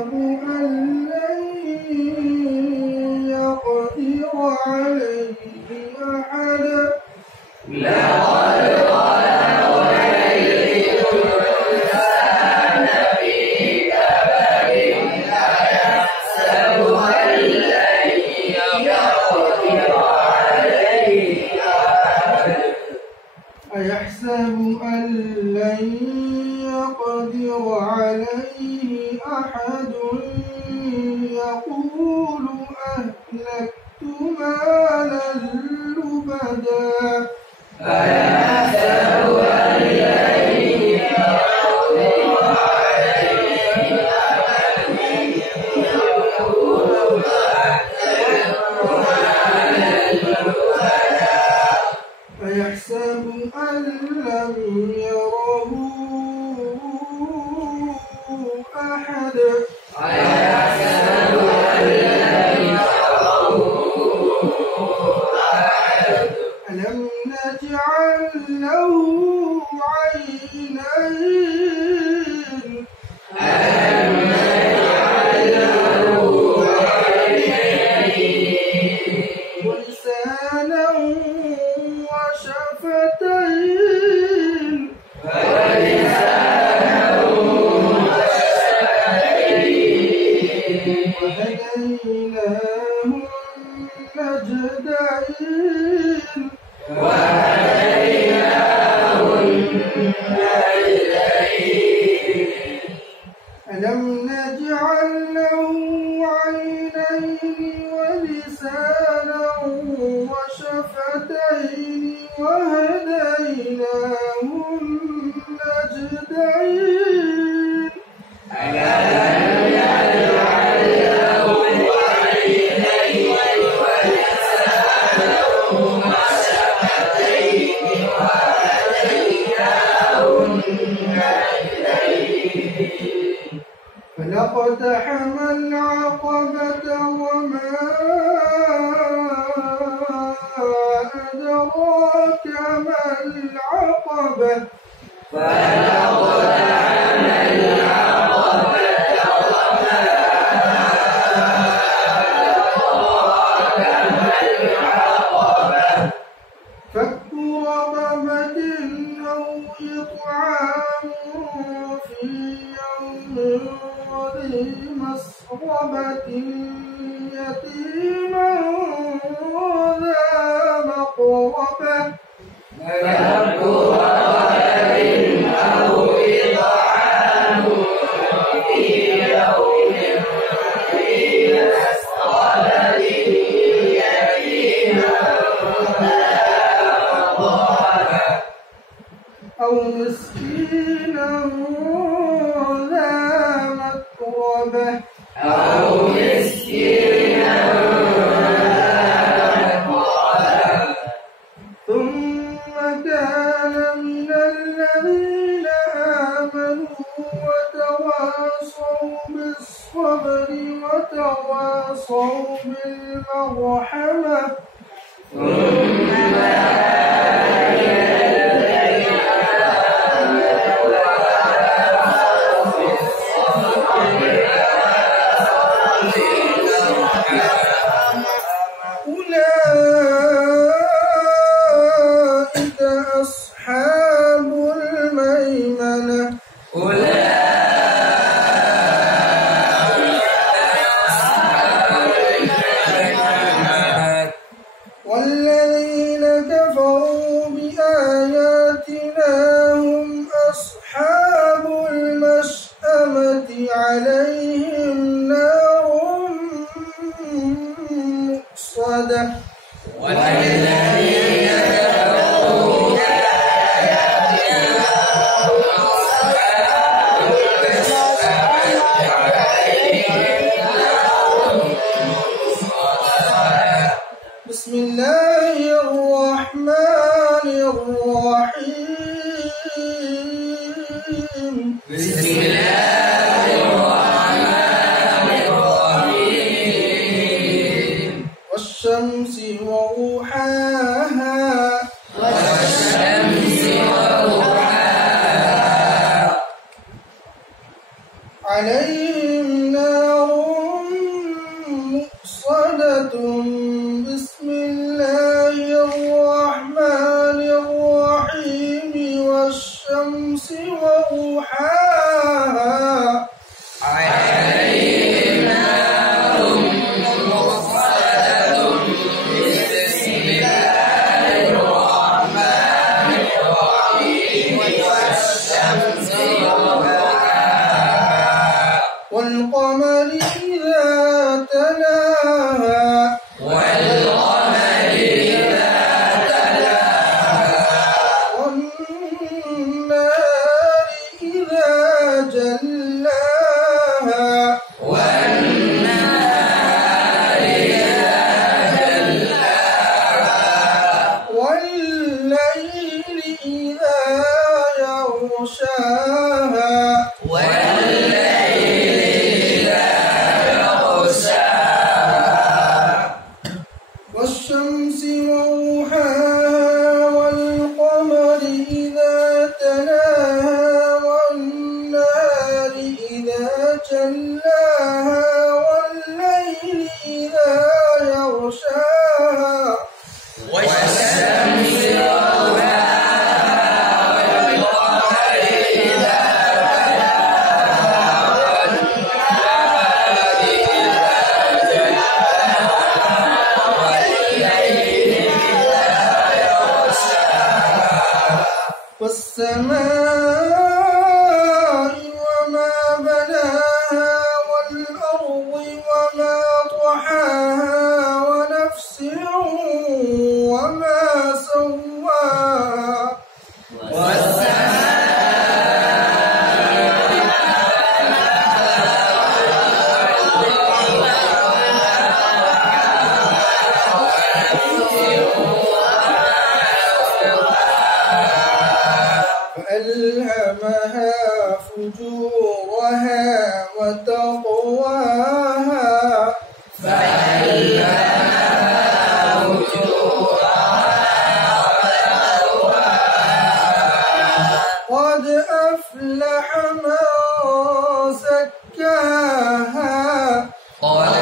أيحسب أن لن يقدر عليه أحد لقد خلقنا الإنسان في كبد أيحسب أن لن يقدر عليه أحد أيحسب أن لن يقدر عليه أحد يقول أهلكت مالا لبدا أيحسب أن لن يقدر عليه أحد يقول أهلكت مالا لبدا أيحسب أن لم يره أحد أيحسب أن لم يره أحد ألم نجعل له عينين ألم نجعل له عينين ولسانا وشفتين ولسانا وشفتين وهديناه النجدين وهديناه النجدين ألم نجعل له عينين ولسانا وشفتين وهديناه النجدين ألم نجعل له عينين ولسانا وشفتين وهديناه النجدين فلاقتحم العقبة وما أدراك ما العقبة فلاقتحم العقبة وما أدراك ما العقبة فك رقبة أو إطعام في يوم ذي مسغبة يتيما ذا مقربة فك رقبة أو إطعام في يوم ذي مسغبة يتيما ذا مقربة أو مسكينا ذا متربة أو مسكينا ذا مقربة ثم كان من الذين آمنوا وتواصوا بالصبر وتواصوا بالمرحمة ثم أولئك أصحاب الميمنة والذين كفروا بآياتنا هم أصحاب المشأمة عليهم نار مؤصدة والذين كفروا بآياتنا هم أصحاب المشأمة عليهم نار مؤصدة بسم الله الرحمن الرحيم بسم الله الرحمن الرحيم والشمس وضحاها والشمس وضحاها عليهم نار إذا تلاها والقمر إذا تلاها والنهار إذا جلاها والنهار إذا جلاها والليل إذا يغشاها والليل إذا يغشاها والشمس وضحاها والقمر إذا تلاها والنهار إذا جلاها والليل إذا يغشاها والشمس وضحاها والقمر إذا تلاها والنهار إذا جلاها والليل إذا يغشاها والسماء وما بناها والأرض وما طحاها ونفس وما سواها فألهمها فجورها وتقواها فألهمها فجورها وتقواها قد أفلح من زكاها قد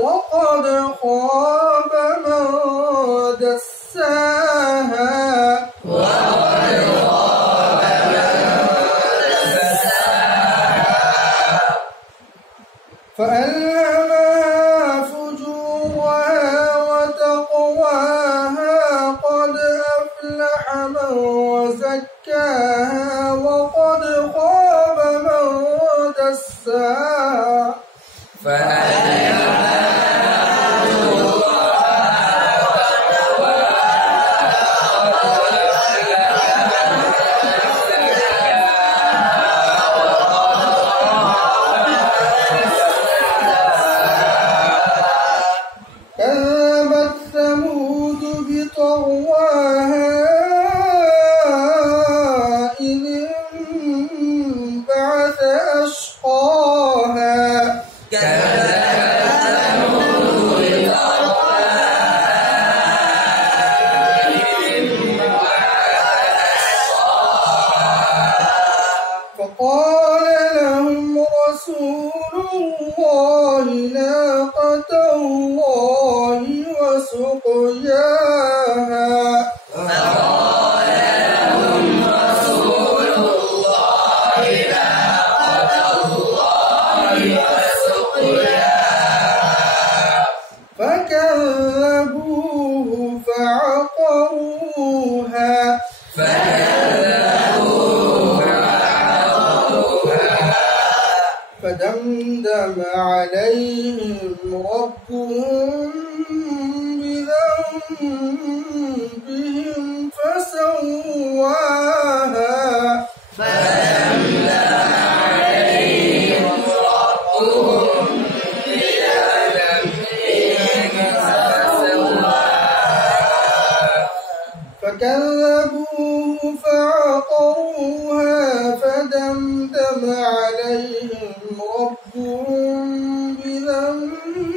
وقد خاب من دساها وقد خاب من دساها فألهمها فجورها وتقواها قد أفلح من زكاها وقد خاب من دساها كذبت ثمود بطغواها إذ انبعث أشقاها فقال لهم رسول الله ناقة الله وسقياها فقال لهم رسول الله ناقة الله وسقياها فكذبوه فعقروها فدمدم عليهم ربهم بذنبهم فسواها فدمدم عليهم ربهم بذنبهم فسواها فكذبوه فعقروها فدمدم عليهم ربهم بذنبهم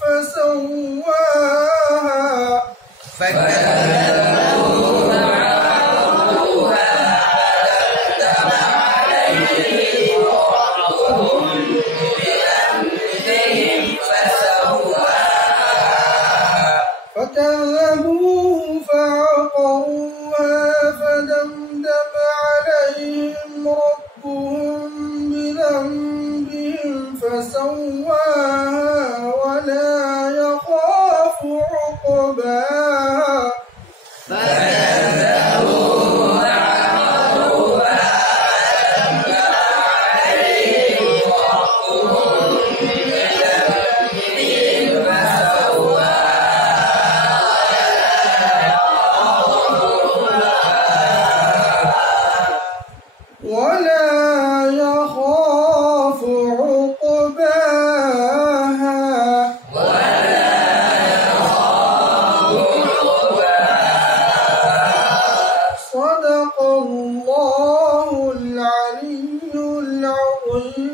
فسواها فكذبوه فعقروها كل